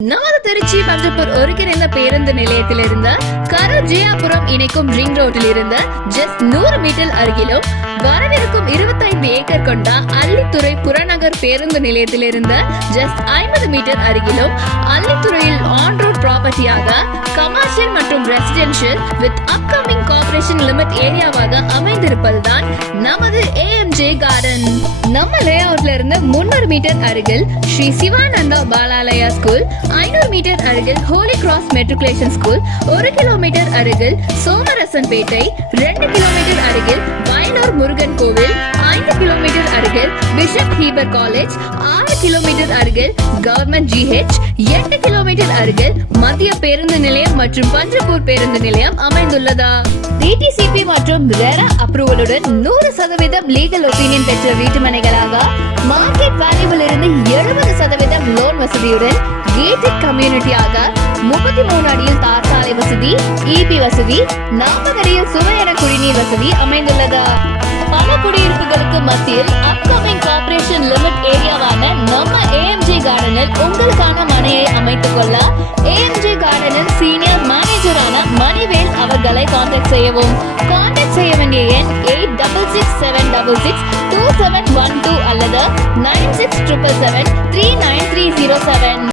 நமது திருச்சி பஞ்சப்பூர் ஒருங்கிணைந்த பேருந்து நிலையத்திலிருந்து கரூர் ஜியாபுரம் இணைக்கும் ரிங் ரோட்டில் இருந்த ஜஸ்ட் நூறு மீட்டர் அருகிலும் வரவிருக்கும் இருபத்தைந்து ஏக்கர் கொண்ட அள்ளித்துறை புறநகர் பேருந்து நிலையத்தில் இருந்த ஜஸ்ட் ஐம்பது மீட்டர் அருகிலும் அள்ளித்துறையில் ஆன் ரோட் ப்ராப்பர்ட்டியாக கமர்ஷியல் மற்றும் residential with upcoming corporation limit ஏரியாவாக அமைந்திருப்பதுதான் நமது ஏஎம்ஜே கார்டன் நம்ம லே அவுட்ல இருந்து முன்னூறு மீட்டர் அருகில் ஸ்ரீ சிவானந்தா பாலாலயா ஸ்கூல் ஐநூறு மீட்டர் அருகில் ஹோலி கிராஸ் மெட்ரிகுலேஷன் ஸ்கூல் ஒரு கிலோமீட்டர் அருகில் சோமரசன் பேட்டை ரெண்டு கிலோமீட்டர் அருகில் வயலூர் முருகன் கோவில் ஐந்து கிலோமீட்டர் அருகில் பிஷப் ஹீபர் காலேஜ் ஆறு கிலோமீட்டர் அருகில் கவர்மெண்ட் ஜிஹெச் எட்டு கிலோமீட்டர் அருகில் மத்திய பேருந்து நிலையம் மற்றும் பஞ்சப்பூர் பேருந்து நிலையம் அமைந்துள்ளதா? டிடிசி மற்றும் ரெரா அப்ரூவலுடன் நூறு சதவீதம் லீகல் ஒப்பீனியன் பெற்ற வீட்டுமனைகளாக மார்க்கெட் வேல்யூவில் இருந்து எழுபது சதவீதம் லோன் வசதியுடன் கேட்டட் கம்யூனிட்டியாக முப்பத்தி மூணு அடியில் தார் சாலை வசதி இபி வசதி நாற்பது அடியில் சுவையர குடிநீர் வசதி அமைந்துள்ளது. பல குடியிருப்புகளுக்கு மத்தியில் அப்கமிங் கார்பரேஷன் லிமிட் ஏரியாவான நம்ம ஏஎம்ஜி கார்டனில் உங்களுக்கான மனையை அமைத்துக் கொள்ள ஏஎம்ஜி கார்டனில் சீனியர் மேனேஜரான மணிவேல் அவர்களை காண்டாக்ட் செய்யவும். Double six two seven one two அல்லது nine six triple seven three nine three zero seven